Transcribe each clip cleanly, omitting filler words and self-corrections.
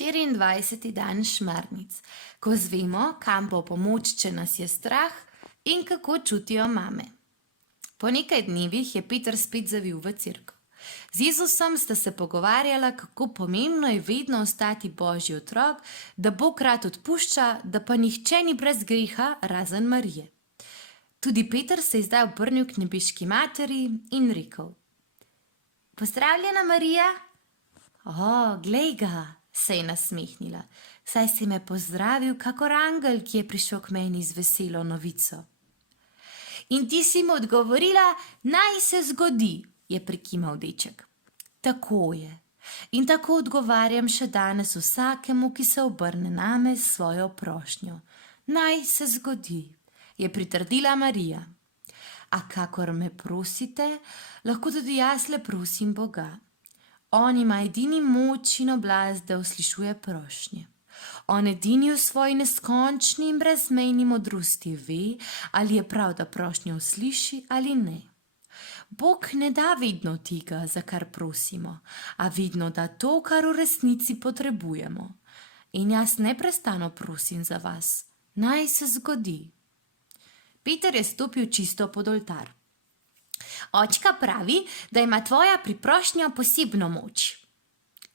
24. dan Šmarnic, ko zvemo, kam po pomoč, če nas je strah in kako čutijo mame. Po nekaj dnevih je Peter spet zavil v cerkev. Z Jezusom sta se pogovarjala, kako pomembno je vedno ostati Božji otrok, da Bog rad odpušča, da pa nihče ni brez greha, razen Marije. Tudi Peter se je zdaj obrnil k nebeški materi in rekel: Pozdravljena, Marija. Glej ga, se je nasmehnila, saj si me pozdravil kakor angel, ki je prišel k meni z veselo novico. In ti si mu odgovorila: naj se zgodi, je prikimal deček. Tako je. In tako odgovarjam še danes vsakemu, ki se obrne name s svojo prošnjo. Naj se zgodi, je pritrdila Marija. A kakor me prosite, lahko tudi jaz le prosim Boga. On ima edini moč in oblast, da uslišuje prošnje. On edini v svoji neskončni in brezmejni modrosti ve, ali je prav, da prošnjo usliši ali ne. Bog ne da vedno tega, za kar prosimo, a vedno da to, kar v resnici potrebujemo. In jaz neprestano prosim za vas, naj se zgodi. Peter je stopil čisto pod oltar. Očka pravi, da ima tvoja priprošnja posebno moč.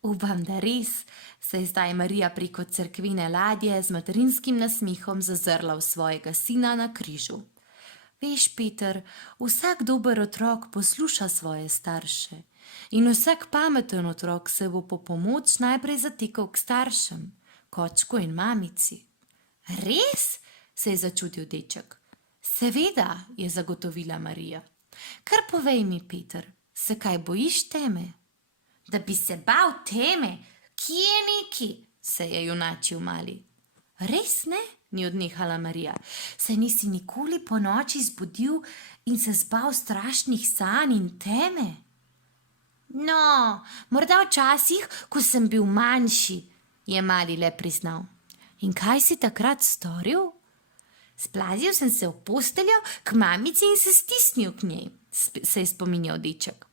Upam, da res, se je zdaj Marija preko cerkvene ladje z materinskim nasmehom zazrla v svojega sina na križu. Veš, Peter, vsak dober otrok posluša svoje starše in vsak pameten otrok se bo po pomoč najprej zatekal k staršem, k očku in mamici. Res? Se je začutil deček. Seveda, je zagotovila Marija. Kar povej mi, Peter, se kaj bojiš teme? Da bi se bal teme? Kje neki? Se je junačil mali. Res ne? Ni odnehala Marija. Se nisi nikoli po noči zbudil in se zbal strašnih sanj in teme? No, morda včasih, ko sem bil manjši, je mali le priznal. In kaj si takrat storil? Splazil sem se v posteljo k mamici in se stisnil k njej, se je spominjal deček.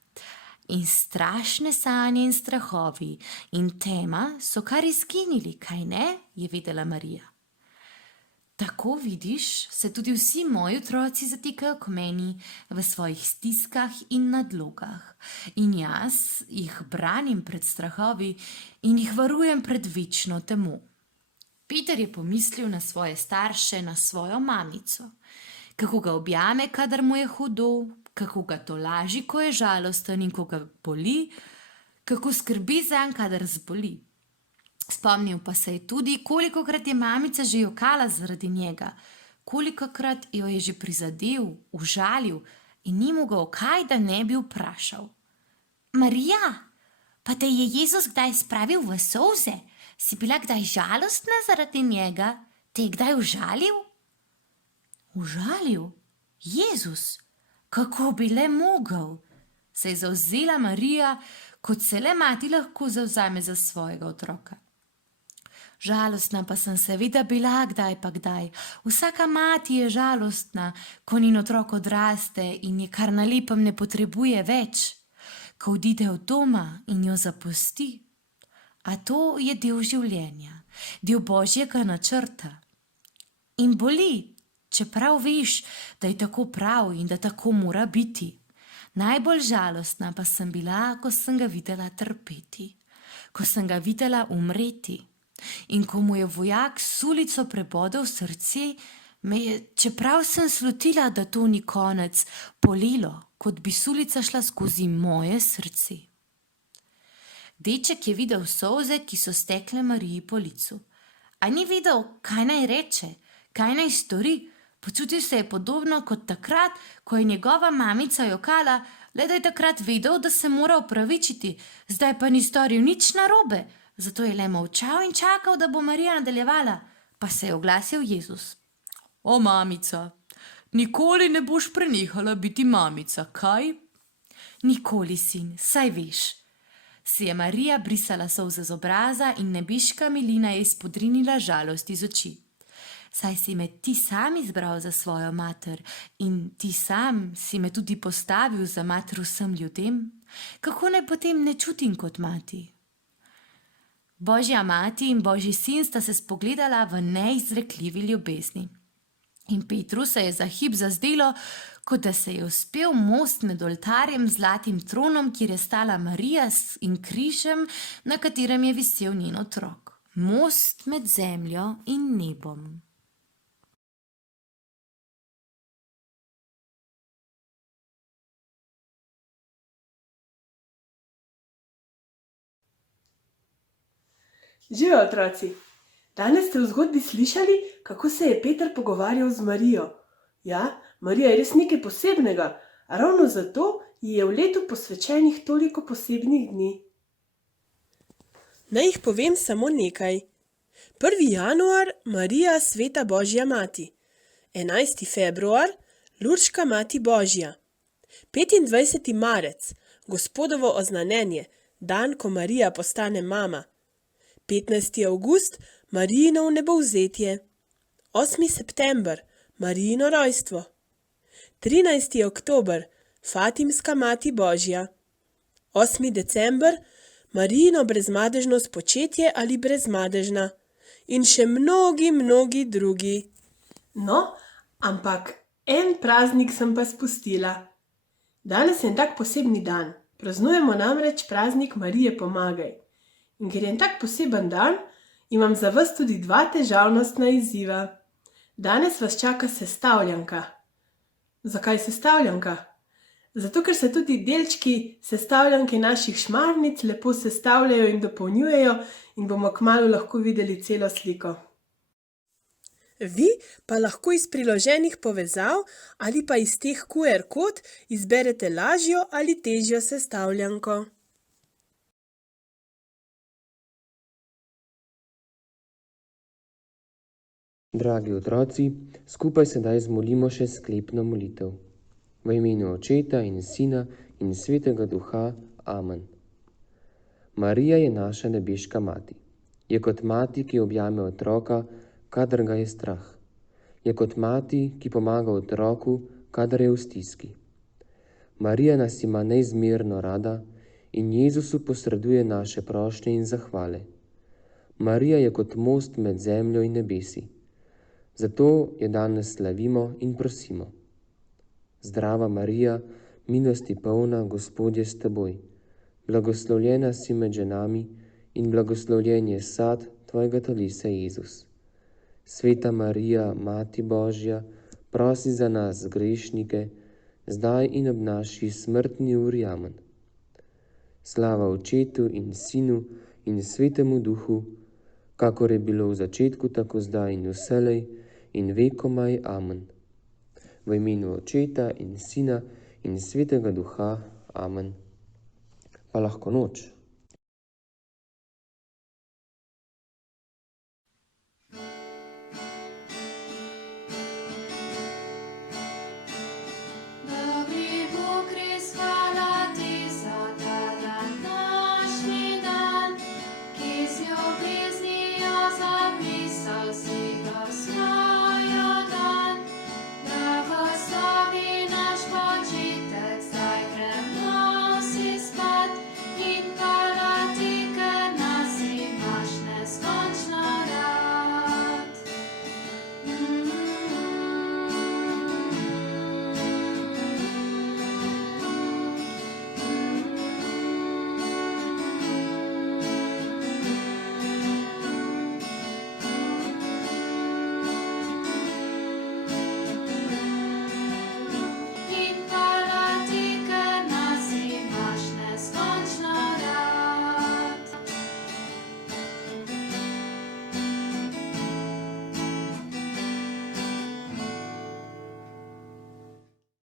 In strašne sanje in strahovi in tema so kar izginili, kaj ne, je vedela Marija. Tako vidiš, se tudi vsi moji otroci zatikajo k meni v svojih stiskah in nadlogah. In jaz jih branim pred strahovi in jih varujem pred večno temo. Peter je pomislil na svoje starše, na svojo mamico. Kako ga objame, kadar mu je hudo, kako ga tolaži, ko je žalosten in ko ga boli, kako skrbi zanj, kadar zboli. Spomnil pa se je tudi, kolikokrat je mamica že jokala zaradi njega, kolikokrat jo je že prizadel, užalil in ni mogel kaj, da ne bi vprašal. Marija, pa te je Jezus kdaj spravil v solze? Si bila kdaj žalostna zaradi njega? Te je kdaj užalil? Užalil? Jezus? Kako bi le mogel? Se je zavzela Marija, kot se le mati lahko zavzame za svojega otroka. Žalostna pa sem seveda bila kdaj pa kdaj. Vsaka mati je žalostna, ko njen otrok odraste in je kar na lepem ne potrebuje več, ko odide od doma in jo zapusti. A to je del življenja, del Božjega načrta. In boli, čeprav veš, da je tako prav in da tako mora biti. Najbolj žalostna pa sem bila, ko sem ga videla trpeti, ko sem ga videla umreti. In ko mu je vojak s sulico prebodel srce, me je, čeprav sem slutila, da to ni konec, bolelo, kot bi sulica šla skozi moje srce. Deček je videl solze, ki so stekle Mariji po licu. A ni vedel, kaj naj reče, kaj naj stori. Počutil se je podobno kot takrat, ko je njegova mamica jokala, le da je takrat vedel, da se mora opravičiti, zdaj pa ni storil nič narobe. Zato je le molčal in čakal, da bo Marija nadaljevala, pa se je oglasil Jezus. O, mamica, nikoli ne boš prenehala biti mamica, kaj? Nikoli, sin, saj veš. Si je Marija brisala solze z obraza in nebeška milina je izpodrinila žalost iz oči. Saj si me ti sam izbral za svojo mater in ti sam si me tudi postavil za mater vsem ljudem, kako naj potem ne čutim kot mati? Božja mati in Božji sin sta se spogledala v neizrekljivi ljubezni. In Petru se je za hip zazdelo, kot da se je uspel most med oltarjem z zlatim tronom, kjer je stala Marija in križem, na katerem je visel njen otrok. Most med zemljo in nebom. Živijo, otroci! Danes ste v zgodbi slišali, kako se je Peter pogovarjal z Marijo. Ja, Marija je res nekaj posebnega, a ravno zato ji je v letu posvečenih toliko posebnih dni. Naj jih povem samo nekaj. 1. januar, Marija, sveta Božja mati. 11. februar, Lurška mati Božja. 25. marec, Gospodovo oznanjenje, dan, ko Marija postane mama. 15. avgust, Marijino vnebovzetje. 8. september, Marijino rojstvo. 13. oktober, Fatimska mati Božja. 8. december, Marijino brezmadežno spočetje ali brezmadežna. In še mnogi drugi. No, ampak en praznik sem pa spustila. Danes je en tak posebni dan. Praznujemo namreč praznik Marije Pomagaj. In ker je en tak poseben dan, imam za vas tudi 2 težavnostna izziva. Danes vas čaka sestavljanka. Zakaj sestavljanka? Zato, ker se tudi delčki sestavljanke naših šmarnic lepo sestavljajo in dopolnjujejo in bomo kmalu lahko videli celo sliko. Vi pa lahko iz priloženih povezav ali pa iz teh QR kod izberete lažjo ali težjo sestavljanko. Dragi otroci, skupaj sedaj zmolimo še sklepno molitev. V imenu Očeta in Sina in Svetega Duha. Amen. Marija je naša nebeška mati. Je kot mati, ki objame otroka, kadar ga je strah. Je kot mati, ki pomaga otroku, kadar je v stiski. Marija nas ima neizmerno rada in Jezusu posreduje naše prošnje in zahvale. Marija je kot most med zemljo in nebesi. Zato jo danes slavimo in prosimo. Zdrava Marija, milosti polna, Gospod je s teboj. Blagoslovljena si med ženami in blagoslovljen je sad tvojega telesa, Jezus. Sveta Marija, Mati Božja, prosi za nas grešnike, zdaj in ob naši smrtni uri. Amen. Slava Očetu in Sinu in Svetemu Duhu, kakor je bilo v začetku, tako zdaj in vselej in vekomaj. Amen. V imenu Očeta in Sina in Svetega Duha. Amen. Pa lahko noč.